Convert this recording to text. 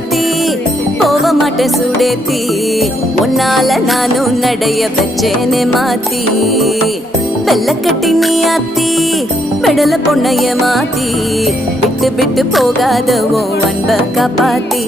சாத்தி போக மாட்டேன் சுடேத்தி உன்னால நானும் நடைய வச்சேனே மாத்தி வெள்ள கட்டி நீ ஆத்தி பெடல பொண்ணைய மாத்தி விட்டு விட்டு போகாத உன் அன்ப காப்பாத்தி